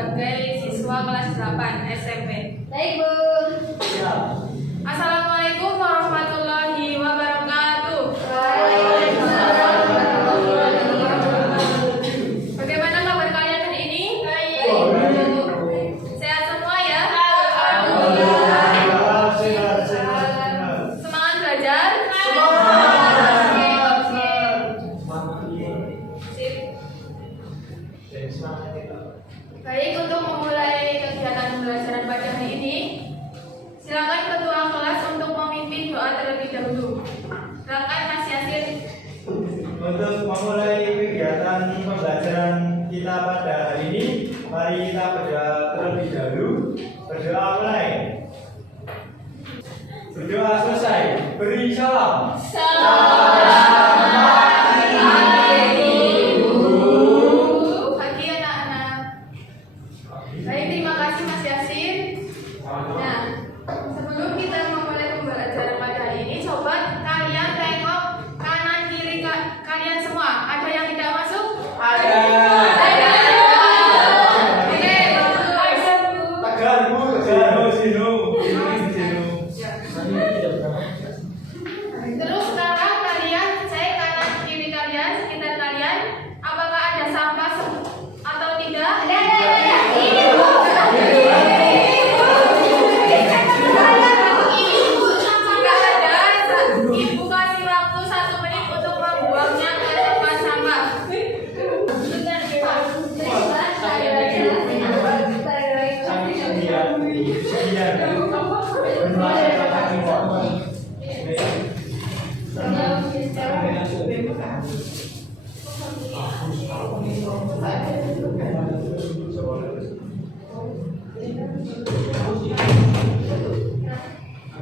sebagai siswa kelas 8 SMP. Baik, Bu. Ya. Assalamualaikum warahmatullahi wabarakatuh. Waalaikumsalam warahmatullahi wabarakatuh. Bagaimana kabar kalian hari ini? Baik, Bu. Sehat semua ya? Alhamdulillah. Semangat belajar? Baik, untuk memulai kegiatan pembelajaran pada hari ini, silakan ketua kelas untuk memimpin doa terlebih dahulu. Silakan Mas Yasin. Untuk memulai kegiatan pembelajaran kita pada hari ini, mari kita berdoa terlebih dahulu. Berdoa mulai. Berdoa selesai. Beri salam. Pagi anak-anak. Baik, terima kasih Mas Yasin. Nah, sebelum kita memulai pembelajaran pada hari ini, coba kalian tengok kanan kiri kalian semua. Ada yang tidak masuk? Ada. Oke, bagus. Tegar, Bu. Tegar. Sino. Terus sekarang kalian cek kanan kiri kalian, sekitar kalian, apakah ada sampah atau tidak? Ini, Bu. Jika ada, Ibu kasih waktu 1 menit untuk membuangnya ke tempat sampah.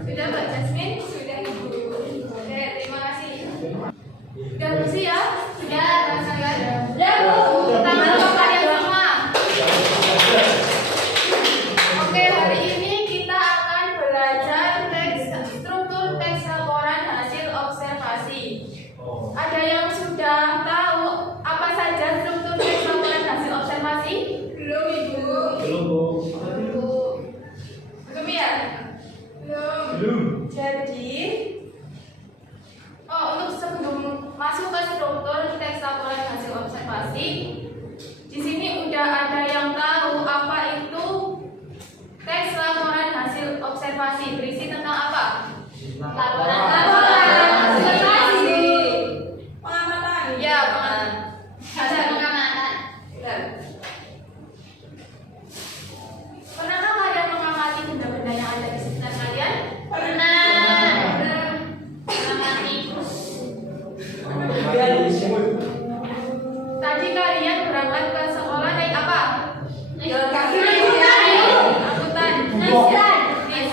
Sudah Mbak Jasmine? Sudah Ibu. Oke, terima kasih. Sudah bersih ya? Sudah, tangan kalian. Sudah, Bu. Tangan kalian semua. Oke, hari ini kita akan belajar struktur teks laporan hasil observasi. Ada yang sudah tahu apa saja struktur teks laporan hasil observasi? Belum, Ibu. Belum, Bu. Belum ya? Belum. Jadi, untuk sebelum masuk ke struktur teks laporan hasil observasi, di sini udah ada yang tahu apa itu teks laporan hasil observasi. Berisi tentang apa? Laporan observasi. Pengamatan. Ya, pengamatan. Hasil pengamatan. Benar. Pernahkah kalian mengamati benda-benda yang ada di sekitar kalian? Pernah. Tadi kalian berangkat ke sekolah naik apa? Angkutan. Bis.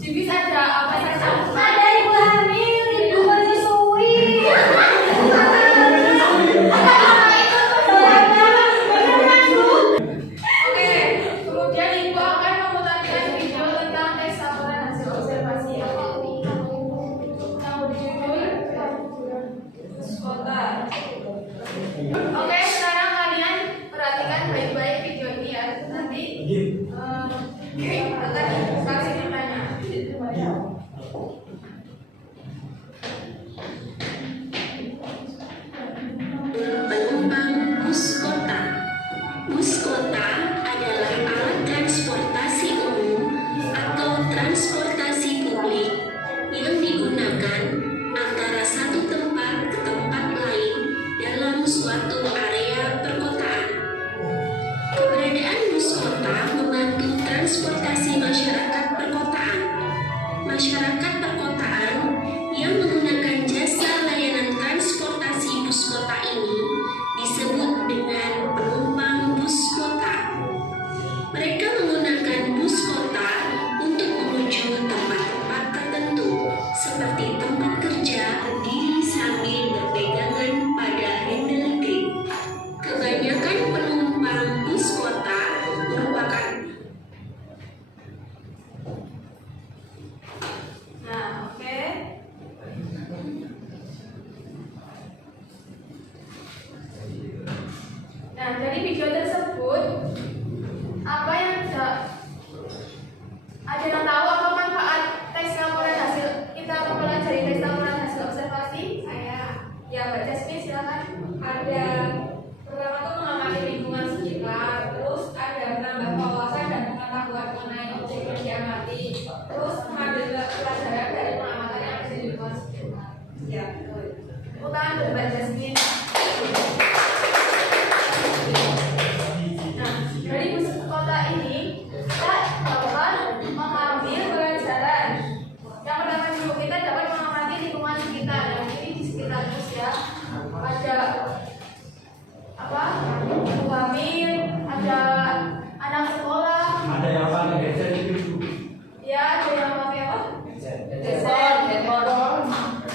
Di bis ada apa saja? Ada ibu hamil, ibu menyusui. Oke, kemudian ibu akan memutarkan video tentang teks laporan hasil observasi yang berjudul kota. Oke, sekarang kalian perhatikan baik-baik video ini ya. Nanti akan dikasih pertanyaan. Penumpang bus kota. Bus kota adalah alat transportasi umum atau transportasi publik yang digunakan antara satu tempat ke tempat lain dalam suatu area perkotaan. Keberadaan bus kota membantu transportasi masyarakat perkotaan. Masyarakat perkotaan yang menggunakan jasa layanan transportasi bus kota ini disebut dengan penumpang bus kota. Mereka menggunakan bus kota untuk menuju tempat-tempat tertentu seperti tempat kerja, berdiri sambil berpegangan pada handle grip. Kebanyakan penumpang bus kota merupakan Nah, Mbak Jasmine. Nah, dari bus kota ini kita dapat mengambil pelajaran. Yang pertama dulu kita dapat mengamati lingkungan sekitar. Yang ini di sekitar bus ya. Ada apa? Ibu hamil, ada anak sekolah. Ada yang pakai headset itu. Ya, ada yang pakai apa? Handphone.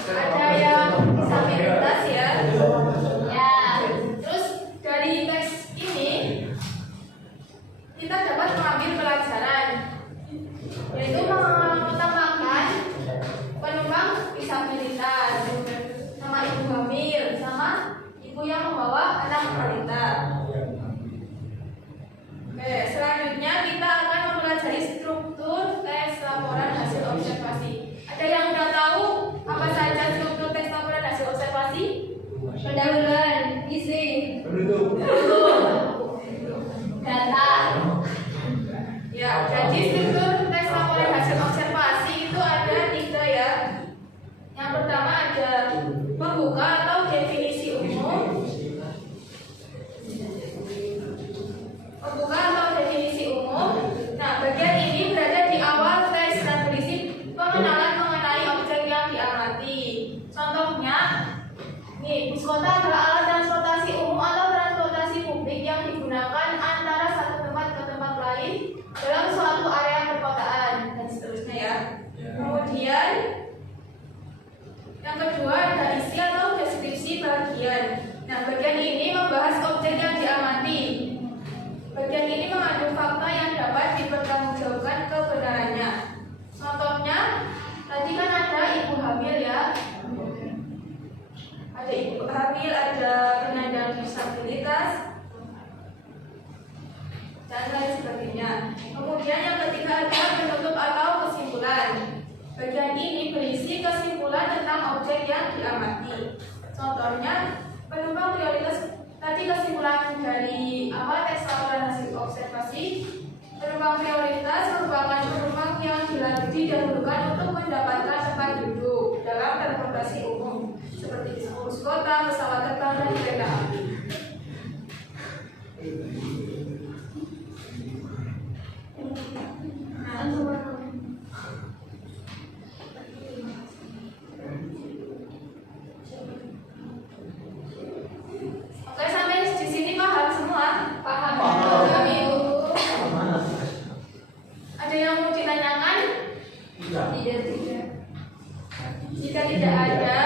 Ada yang disabilitas ya. Ya. Terus dari teks ini kita dapat mengambil pelajaran, yaitu mengutamakan penumpang disabilitas, sama ibu hamil, sama ibu yang membawa anak balita. Oke, selanjutnya kita akan mempelajari struktur tes laporan hasil observasi. Ada yang udah tahu apa saja struktur tes laporan hasil observasi? Pendahuluan, isi, Penutup. data. Ya, jadi struktur tes laporan hasil observasi itu ada 3 ya. Yang pertama ada pembuka atau definisi umum. Pembuka atau definisi umum. Nah, bagian ini berada di awal tes dan berisi pengenalan mengenai objek yang diamati. Contohnya, nih, bus kota adalah alat transportasi umum atau transportasi publik yang digunakan antara satu tempat ke tempat lain dalam suatu area perkotaan dan seterusnya ya. Kemudian yang kedua ada isi atau deskripsi bagian. Nah, bagian ini membahas objek yang diamati. Bagian ini mengandung fakta yang dapat dipertanggungjawabkan kebenarannya. Contohnya, tadi kan ada ibu hamil ya. Ada ibu hamil, ada penyandang disabilitas, dan lain sebagainya. Kemudian yang ketiga ada penutup atau kesimpulan. Bagian ini berisi kesimpulan tentang objek yang diamati. Contohnya, penumpang prioritas. Tadi kesimpulan dari tes laporan hasil observasi, penumpang prioritas merupakan penumpang yang didahulukan untuk mendapatkan tempat duduk dalam transportasi umum seperti bus kota, pesawat terbang, dan kereta api. Oke, sampai di sini paham semua? Paham. Paham, Ibu. Ada yang mau ditanyakan? Tidak. Jika tidak ada,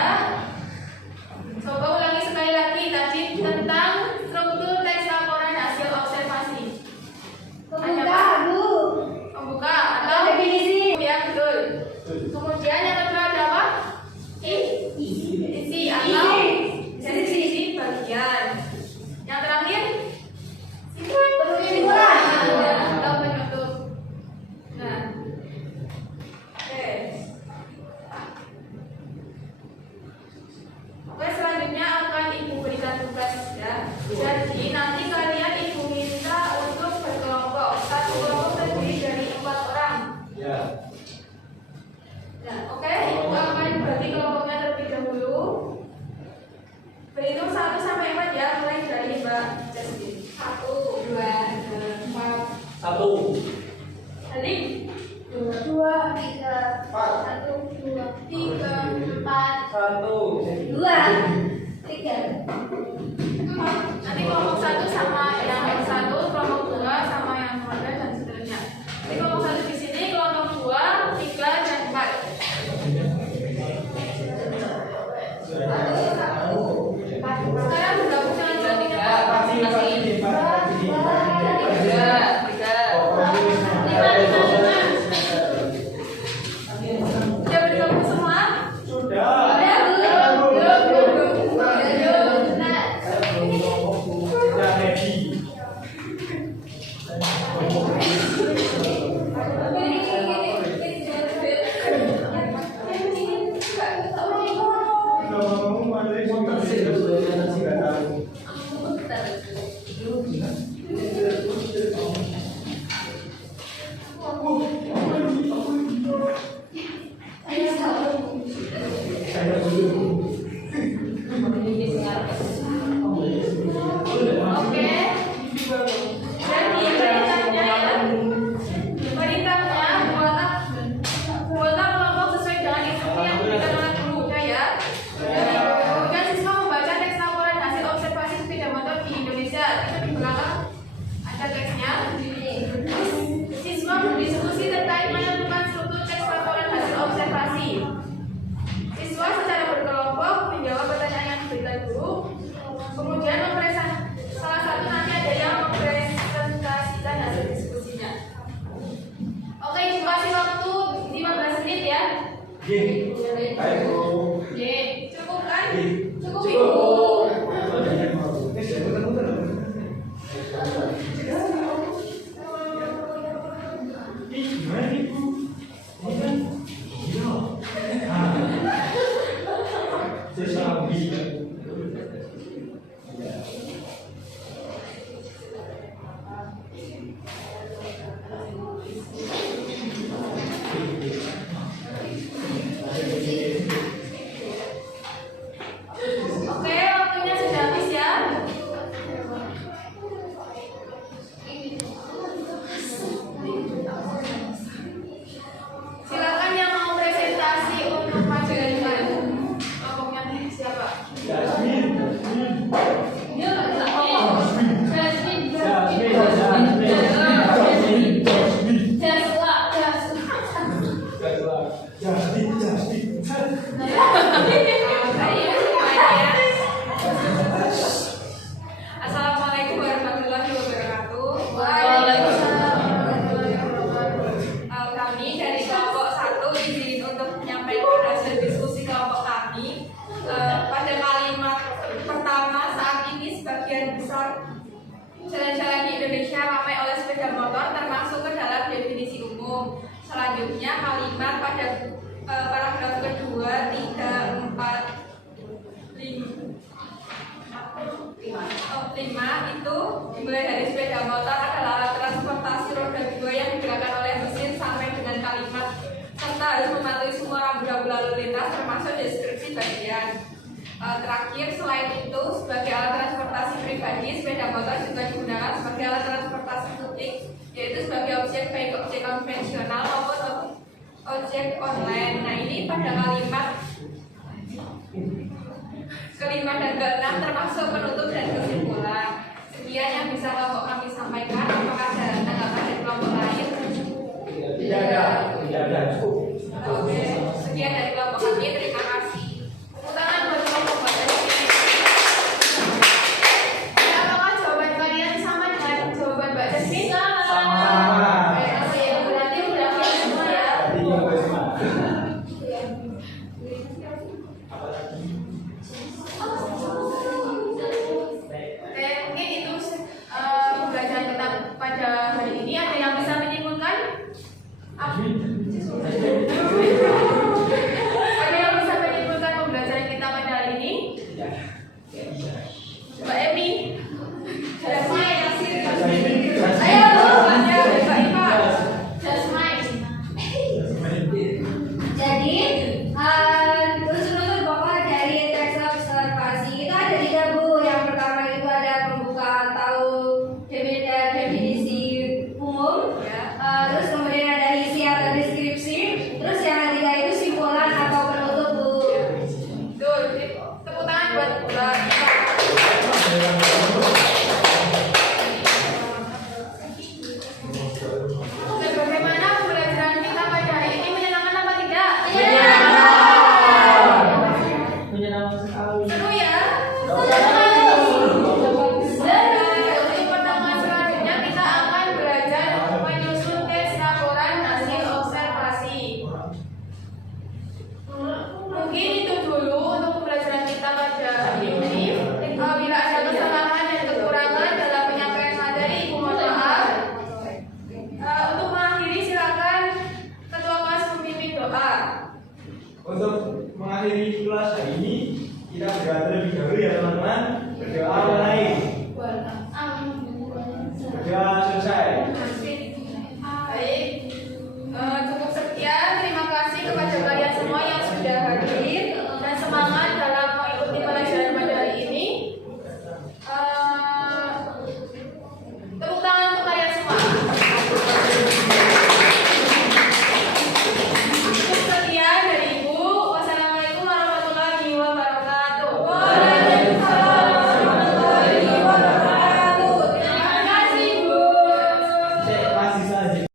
coba ulangi sekali lagi tadi tentang struktur tes laporan hasil observasi. Pembuka, Bu. Pembuka atau Definisi. ya betul. Kemudian yang kedua ada apa? Isi atau deskripsi bagian. Yang terakhir Kesimpulan. atau penutup. Nah, oke. Oke, selanjutnya akan Ibu berikan tugas ya. Jadi nanti kalian Ibu minta untuk berkelompok. Satu kelompok terdiri dari 4 orang. Ya. Nah, oke, Ibu akan bagi kelompoknya terlebih dahulu. Berhitung 1 sampai 4 ya, mulai dari Mbak Jasmine. 1, 2, 4. 1. Halim. 2, 3, 1, 2, 3, 4, 1. 2, 3. Nanti kelompok 1 sama yang 1, kelompok 2 sama yang 2 dan seterusnya. Jadi kelompok 1 di sini, kelompok 2, 3 dan 4. Sekarang bergabung dengan kelompok 3. Sudah bergabung semua? Sudah. Belum. Ye. Ayo. Ye, cukup kan? Ye. Cukup Ibu. Gimana Ibu? Ini kan? Iya. Sesabi. Oke, waktunya sudah habis ya. Silakan yang mau presentasi untuk maju ke depan. Kelompoknya siapa? Jasmine. Assalamualaikum warahmatullahi wabarakatuh. Kami dari kelompok 1 izin untuk menyampaikan hasil diskusi kelompok kami. Pada kalimat pertama, saat ini sebagian besar jalan-jalan di Indonesia ramai oleh sepeda motor, termasuk ke dalam definisi umum. Selanjutnya kalimat pada paragraf kedua, 3, 4, 5 itu dimulai dari sepeda motor adalah alat transportasi roda 2 yang digerakkan oleh mesin sampai dengan kalimat serta harus mematuhi semua rambu-rambu lalu lintas termasuk deskripsi bagian. Terakhir, selain itu sebagai alat transportasi pribadi, sepeda motor juga digunakan sebagai alat transportasi publik, yaitu sebagai objek baik objek konvensional maupun objek online. Nah, ini pada kalimat kelima dan keenam termasuk penutup dan kesimpulan. Sekian yang bisa kelompok kami sampaikan. Apakah ada tanggapan dari kelompok lain? Tidak ada. Oke, sekian dari kelompok kami. Terima kasih. Tepuk tangan buat kelompok Mbak Jasmine. Ya, apakah jawaban kalian sama dengan jawaban Mbak Jasmine? Sama. Oke, ya, berarti udah clear semua ya. Oke, mungkin itu pembelajaran kita pada hari ini. Ada yang bisa menyimpulkan? Ada yang bisa menyimpulkan pembelajaran kita pada hari ini? Mbak Emi? Jasmine? Ayo, Mbak Iva? Jadi, unsur-unsur pokok dari teks observasi itu ada 3 Bu. Yang pertama itu ada pembukaan atau definisi umum. Ya. Terus kemudian ada isi atau deskripsi. Terus yang ketiga itu simpulan atau penutup Bu. Tuh, tepuk tangan buat Mbak Iva. Dan bagaimana pembelajaran kita pada hari ini, menyenangkan apa tidak? Seru ya? Untuk pertemuan selanjutnya kita akan belajar menyusun tes laporan hasil observasi. Mungkin itu dulu untuk pembelajaran kita pada hari ini. Bila ada kesalahan dan kekurangan dalam penyampaian materi, Ibu mohon maaf. Untuk mengakhiri silakan Ketua Kelas memimpin doa. Untuk mengakhiri kelas hari ini, kita berdoa terlebih dahulu ya teman-teman. Berdoa mulai. Berdoa selesai. Baik, cukup sekian. Terima kasih kepada kalian semua yang sudah hadir dan semangat dalam mengikuti pelajaran pada hari ini. Tepuk tangan untuk kalian semua. Cukup sekian dari Ibu. Wassalamualaikum warahmatullahi wabarakatuh. Waalaikumsalam warahmatullahi wabarakatuh. Terima kasih, Bu. Masih saja.